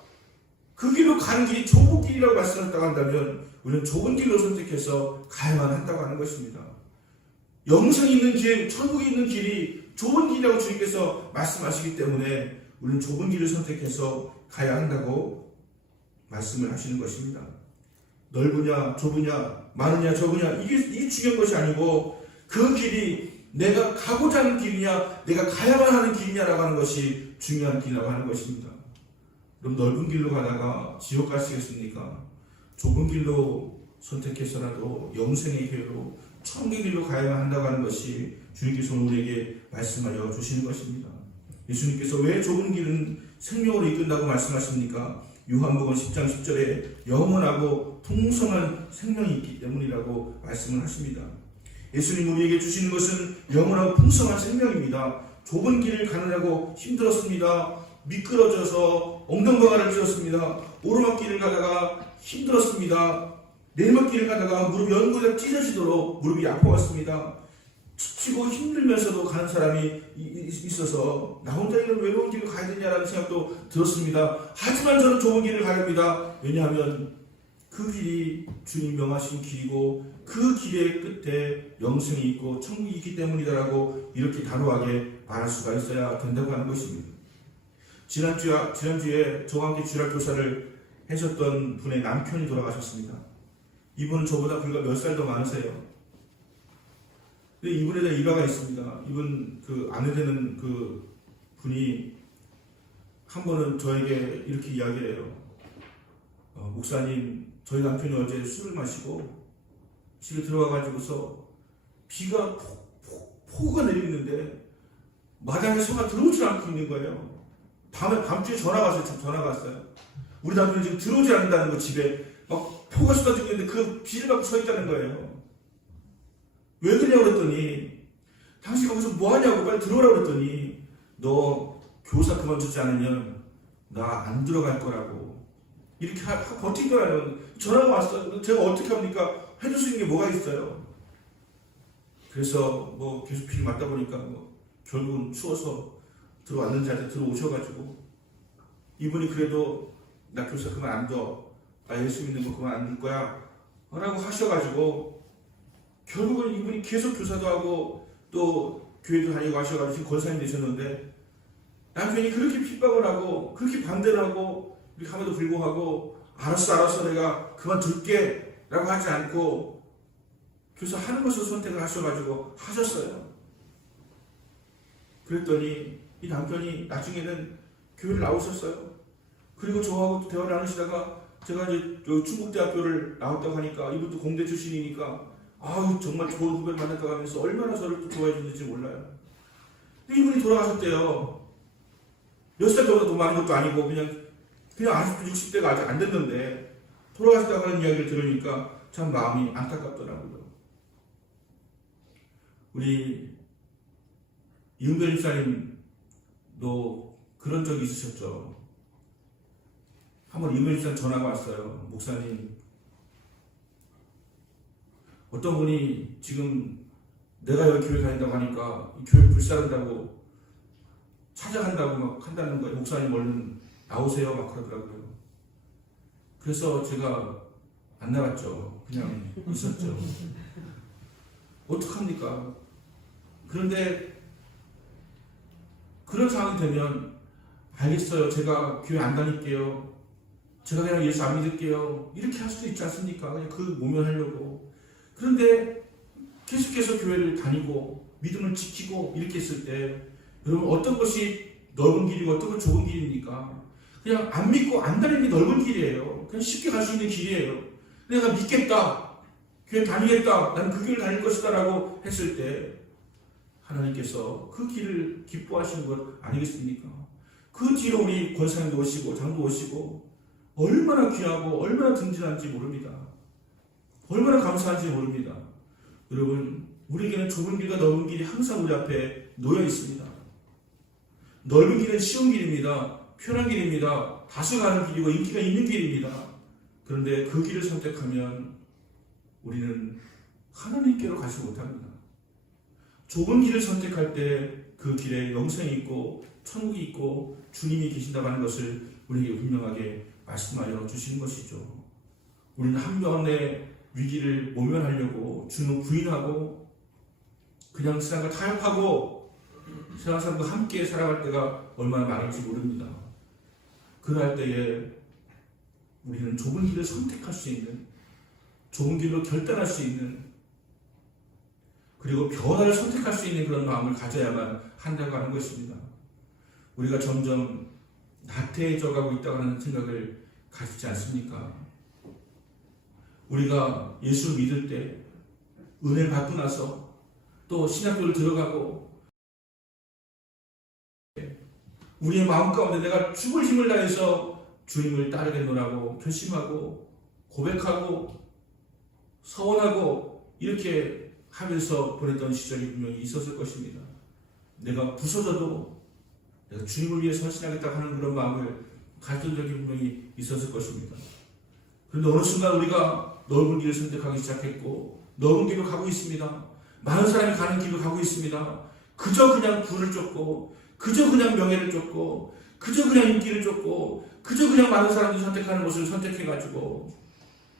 그 길로 가는 길이 좁은 길이라고 말씀했다고 한다면 우리는 좁은 길로 선택해서 가야만 한다고 하는 것입니다. 영생이 있는 길, 천국이 있는 길이 좁은 길이라고 주님께서 말씀하시기 때문에 우리는 좁은 길을 선택해서 가야 한다고 말씀을 하시는 것입니다. 넓으냐 좁으냐 많으냐 적으냐 이게 중요한 것이 아니고 그 길이 내가 가고자 하는 길이냐 내가 가야만 하는 길이냐라고 하는 것이 중요한 길이라고 하는 것입니다. 그럼 넓은 길로 가다가 지옥 가시겠습니까? 좁은 길로 선택해서라도 영생의 길로 천국의 길로 가야만 한다고 하는 것이 주님께서 우리에게 말씀하여 주시는 것입니다. 예수님께서 왜 좁은 길은 생명으로 이끈다고 말씀하십니까? 요한복음 10장 10절에 영원하고 풍성한 생명이 있기 때문이라고 말씀을 하십니다. 예수님 우리에게 주시는 것은 영원하고 풍성한 생명입니다. 좁은 길을 가느라고 힘들었습니다. 미끄러져서 엉덩방아를 찧었습니다. 오르막길을 가다가 힘들었습니다. 내리막길을 가다가 무릎이 연골에 찢어지도록 무릎이 아파왔습니다. 지치고 힘들면서도 가는 사람이 있어서 나 혼자 이런 외로운 길을 가야 되냐라는 생각도 들었습니다. 하지만 저는 좁은 길을 가야 합니다. 왜냐하면 그 길이 주님 명하신 길이고 그 길의 끝에 영생이 있고 천국이 있기 때문이다라고 이렇게 단호하게 말할 수가 있어야 된다고 하는 것입니다. 지난주에 저와 함께 주일학교사를 하셨던 분의 남편이 돌아가셨습니다. 이분은 저보다 불과 몇 살 더 많으세요. 근데 이분에 대한 일화가 있습니다. 이분 그 아내 되는 그 분이 한 번은 저에게 이렇게 이야기를 해요. 목사님, 저희 남편이 어제 술을 마시고 집에 들어와가지고서 비가 폭우가 내리는데 마당에 서가 들어오질 않고 있는 거예요. 밤중에 전화가 왔어요. 우리 남편이 지금 들어오지 않는다는 거, 집에 막 폭우가 쏟아지고 있는데 그 비를 받고 서 있다는 거예요. 왜 그러냐고 그랬더니 당신 거기서 뭐하냐고 빨리 들어오라고 그랬더니 너 교사 그만두지 않으면 나 안 들어갈 거라고 이렇게 버틴 거예요. 전화가 왔어요. 제가 어떻게 합니까? 해줄 수 있는 게 뭐가 있어요? 그래서 뭐 계속 비를 맞다 보니까 결국은 추워서 들어왔는지 아직 들어오셔가지고 이분이 그래도 나 교사 그만 안 둬. 나 예수 믿는 거 그만 안 둘 거야. 라고 하셔가지고 결국은 이분이 계속 교사도 하고 또 교회도 다니고 하셔가지고 지금 권사님 되셨는데 남편이 그렇게 핍박을 하고 그렇게 반대를 하고 이렇게 함에도 불구하고 알았어 내가 그만둘게 라고 하지 않고 교사 하는 것을 선택을 하셔가지고 하셨어요. 그랬더니 이 남편이 나중에는 교회를 나오셨어요. 그리고 저하고 대화를 나누시다가 제가 이제 충북대학교를 나왔다고 하니까 이분도 공대 출신이니까 아유 정말 좋은 후배를 만났다고 하면서 얼마나 저를 또 좋아해 주는지 몰라요. 근데 이분이 돌아가셨대요. 몇 살 정도 많은 것도 아니고 그냥 아직도 60대가 아직 안 됐는데 돌아가셨다고 하는 이야기를 들으니까 참 마음이 안타깝더라고요. 우리 이은별 집사님도 그런 적이 있으셨죠. 한번 이모집사 전화가 왔어요. 목사님, 어떤 분이 지금 내가 여기 교회 다닌다고 하니까 이 교회 불사른다고 찾아간다고 막 한다는 거예요. 목사님 얼른 나오세요 막 그러더라고요. 그래서 제가 안 나갔죠. 그냥 있었죠. 어떡합니까? 그런데 그런 상황이 되면 알겠어요. 제가 교회 안 다닐게요. 제가 그냥 예수 안 믿을게요. 이렇게 할 수도 있지 않습니까? 그냥 그 모면하려고. 그런데 계속해서 교회를 다니고 믿음을 지키고 이렇게 했을 때 여러분 어떤 것이 넓은 길이고 어떤 것이 좁은 길입니까? 그냥 안 믿고 안 다니는 게 넓은 길이에요. 그냥 쉽게 갈 수 있는 길이에요. 내가 믿겠다. 교회 다니겠다. 나는 그 길을 다닐 것이다 라고 했을 때 하나님께서 그 길을 기뻐하시는 것 아니겠습니까? 그 뒤로 우리 권사님도 오시고 장도 오시고 얼마나 귀하고 얼마나 든든한지 모릅니다. 얼마나 감사한지 모릅니다. 여러분, 우리에게는 좁은 길과 넓은 길이 항상 우리 앞에 놓여 있습니다. 넓은 길은 쉬운 길입니다. 편한 길입니다. 다수 가는 길이고 인기가 있는 길입니다. 그런데 그 길을 선택하면 우리는 하나님께로 가지 못합니다. 좁은 길을 선택할 때 그 길에 영생이 있고 천국이 있고 주님이 계신다고 하는 것을 우리에게 분명하게 말씀하여 주시는 것이죠. 우리는 한 번의 위기를 모면하려고 주님을 부인하고 그냥 세상과 타협하고 세상 사람과 함께 살아갈 때가 얼마나 많을지 모릅니다. 그럴 때에 우리는 좁은 길을 선택할 수 있는, 좁은 길로 결단할 수 있는, 그리고 변화를 선택할 수 있는 그런 마음을 가져야만 한다고 하는 것입니다. 우리가 점점 나태해져 가고 있다고 하는 생각을 가지지 않습니까? 우리가 예수를 믿을 때 은혜 받고 나서 또 신학교를 들어가고 우리의 마음 가운데 내가 죽을 힘을 다해서 주님을 따르겠노라고 결심하고 고백하고 서원하고 이렇게 하면서 보냈던 시절이 분명히 있었을 것입니다. 내가 부서져도 내가 주님을 위해 헌신하겠다 하는 그런 마음을 가졌던 적이 분명히 있었을 것입니다. 그런데 어느 순간 우리가 넓은 길을 선택하기 시작했고 넓은 길로 가고 있습니다. 많은 사람이 가는 길로 가고 있습니다. 그저 그냥 부를 쫓고 그저 그냥 명예를 쫓고 그저 그냥 인기를 쫓고 그저 그냥 많은 사람들이 선택하는 것을 선택해가지고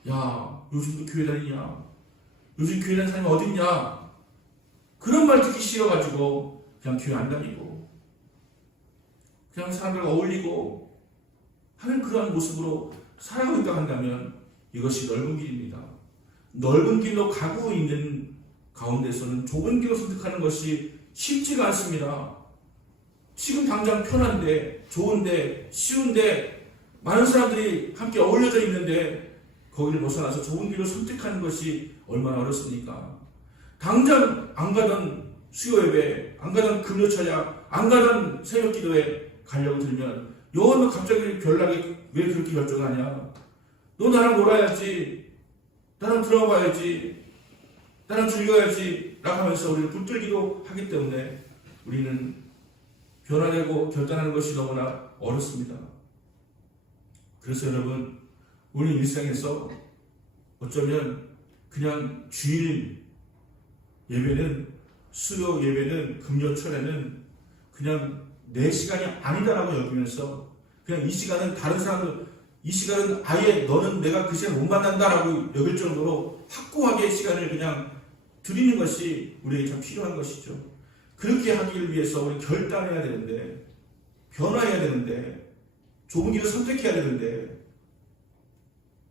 야 요즘도 교회 다니냐? 요즘 교회 다니는 사람이 어딨냐? 그런 말 듣기 싫어가지고 그냥 교회 안 다니고 그냥 사람들과 어울리고 하는 그러한 모습으로 살아가고 있다고 한다면 이것이 넓은 길입니다. 넓은 길로 가고 있는 가운데서는 좁은 길로 선택하는 것이 쉽지가 않습니다. 지금 당장 편한데, 좋은데, 쉬운데, 많은 사람들이 함께 어울려져 있는데 거기를 벗어나서 좁은 길을 선택하는 것이 얼마나 어렵습니까? 당장 안 가던 수요 예배, 안 가던 금요 찬양, 안 가던 새벽 기도에 가려고 들면 너 갑자기 별나게 왜 그렇게 결정하냐? 너 나랑 놀아야지, 나랑 들어가야지, 나랑 즐겨야지 라고 하면서 우리를 붙들기도 하기 때문에 우리는 변화되고 결단하는 것이 너무나 어렵습니다. 그래서 여러분, 우리 일상에서 어쩌면 그냥 주일 예배는, 수요 예배는, 금요철에는 그냥 내 시간이 아니다라고 여기면서 그냥 이 시간은 다른 사람들, 이 시간은 아예 너는 내가 그 시간 못 만난다라고 여길 정도로 확고하게 시간을 그냥 드리는 것이 우리에게 참 필요한 것이죠. 그렇게 하기를 위해서 우리 결단해야 되는데, 변화해야 되는데, 좁은 길을 선택해야 되는데,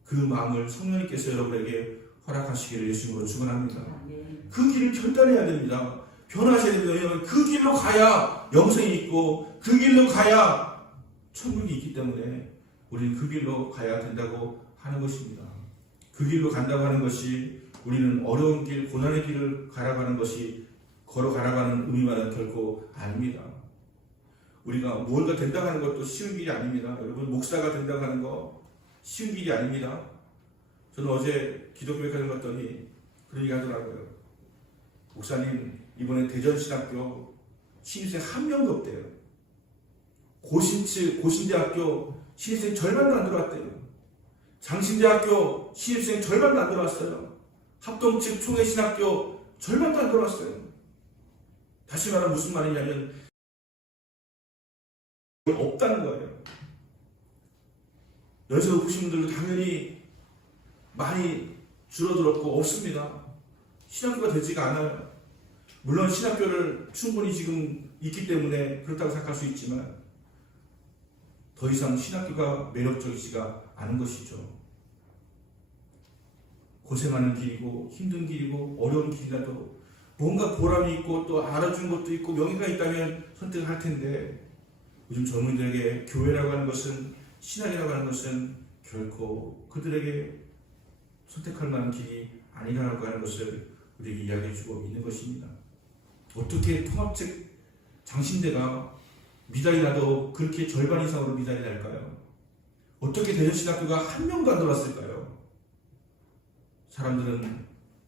그 마음을 성령님께서 여러분에게 허락하시기를 예수님으로 축원합니다. 그 길을 결단해야 됩니다. 변화하셔야 됩니다. 그 길로 가야 영생이 있고 그 길로 가야 천국이 있기 때문에 우리는 그 길로 가야 된다고 하는 것입니다. 그 길로 간다고 하는 것이 우리는 어려운 길, 고난의 길을 가라가는 것이 걸어가라가는 의미만은 결코 아닙니다. 우리가 뭔가 된다고 하는 것도 쉬운 길이 아닙니다. 여러분, 목사가 된다고 하는 거 쉬운 길이 아닙니다. 저는 어제 기독교회 가서 봤더니 그런 얘기 하더라고요. 목사님, 이번에 대전신학교 신입생 한 명도 없대요. 고신대학교 신입생 절반도 안 들어왔대요. 장신대학교 신입생 절반도 안 들어왔어요. 합동측 총회신학교 절반도 안 들어왔어요. 다시 말하면 무슨 말이냐면 없다는 거예요. 여기서 보신 분들도 당연히 많이 줄어들었고 없습니다. 신학교가 되지가 않아요. 물론 신학교를 충분히 지금 있기 때문에 그렇다고 생각할 수 있지만 더 이상 신학교가 매력적이지가 않은 것이죠. 고생하는 길이고 힘든 길이고 어려운 길이라도 뭔가 보람이 있고 또 알아준 것도 있고 명예가 있다면 선택을 할 텐데 요즘 젊은이들에게 교회라고 하는 것은 신학이라고 하는 것은 결코 그들에게 선택할 만한 길이 아니라고 하는 것을 우리에게 이야기해주고 있는 것입니다. 어떻게 통합책 장신대가 미달이 나도 그렇게 절반 이상으로 미달이 날까요? 어떻게 대전신학교가 한 명도 안 들어왔을까요? 사람들은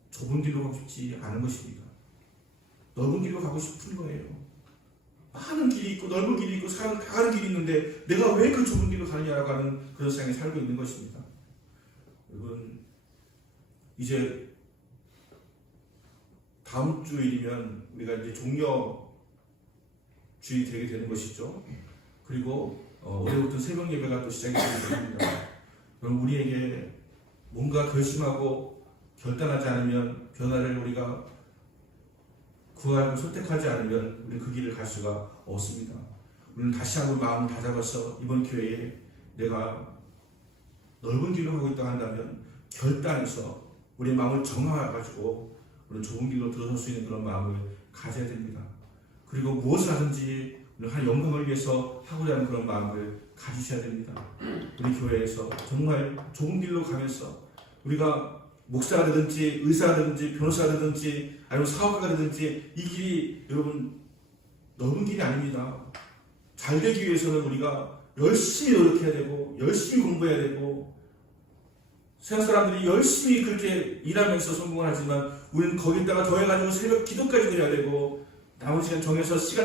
좁은 길로 가고 싶지 않은 것입니다. 넓은 길로 가고 싶은 거예요. 많은 길이 있고 넓은 길이 있고 사람은 다 가는 길이 있는데 내가 왜 그 좁은 길로 가느냐라고 하는 그런 세상에 살고 있는 것입니다. 여러분 이제 다음 주일이면 우리가 이제 종려 주일이 되게 되는 것이죠. 그리고 올해부터 새벽 예배가 또 시작이 되게 됩니다. 그럼 우리에게 뭔가 결심하고 결단하지 않으면 변화를 우리가 구하고 선택하지 않으면 우리 그 길을 갈 수가 없습니다. 우리는 다시 한번 마음을 다잡아서 이번 기회에 내가 넓은 길로 가고 있다 한다면 결단해서 우리의 마음을 정화해가지고 우리는 좁은 길로 들어설 수 있는 그런 마음을 가져야 됩니다. 그리고 무엇을 하든지 우리는 한 영광을 위해서 하고자 하는 그런 마음을 가지셔야 됩니다. 우리 교회에서 정말 좁은 길로 가면서 우리가 목사가 되든지 의사가 되든지 변호사가 되든지 아니면 사업가가 되든지 이 길이 여러분 넓은 길이 아닙니다. 잘 되기 위해서는 우리가 열심히 노력해야 되고 열심히 공부해야 되고 세상 사람들이 열심히 그렇게 일하면서 성공을 하지만 우리는 거기다가 더해가지고 새벽 기도까지 해야 되고 남은 시간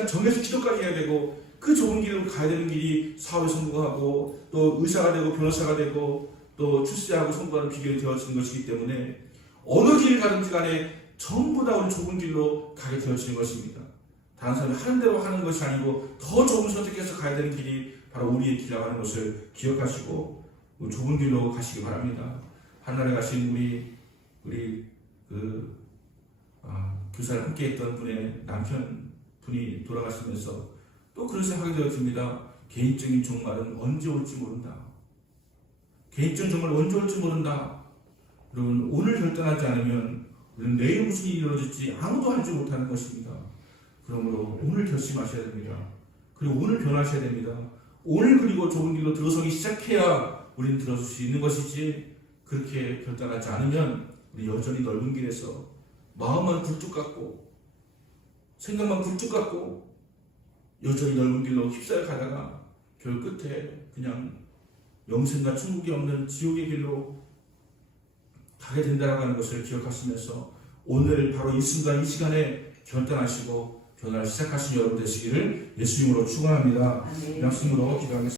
정해서 기도까지 해야 되고 그 좁은 길로 가야 되는 길이 사업에 성공하고 또 의사가 되고 변호사가 되고 또 출세하고 성공하는 비결이 되어지는 것이기 때문에 어느 길을 가든지 간에 전부 다 우리 좁은 길로 가게 되어지는 것입니다. 다른 사람이 하는 대로 하는 것이 아니고 더 좁은 선택해서 가야 되는 길이 바로 우리의 길이라고 하는 것을 기억하시고 좁은 길로 가시기 바랍니다. 하늘에 가신 우리 교사를 함께 했던 분의 남편분이 돌아가시면서 또 그런 생각이 되어집니다. 개인적인 종말은 언제 올지 모른다. 개인적인 종말은 언제 올지 모른다. 여러분 오늘 결단하지 않으면 우리는 내일 무슨 일이 이루어질지 아무도 알지 못하는 것입니다. 그러므로 오늘 결심하셔야 됩니다. 그리고 오늘 변하셔야 됩니다. 오늘 그리고 좁은 길로 들어서기 시작해야 우리는 들어설 수 있는 것이지 그렇게 결단하지 않으면 우리 여전히 넓은 길에서 마음만 굴뚝 같고 생각만 굴뚝 같고 여전히 넓은 길로 휩싸여 가다가 결국 끝에 그냥 영생과 천국이 없는 지옥의 길로 가게 된다라고 하는 것을 기억하시면서 오늘 바로 이 순간 이 시간에 결단하시고 변화를 시작하신 여러분 되시기를 예수 이름으로 축원합니다. 말씀으로 기도하겠습니다.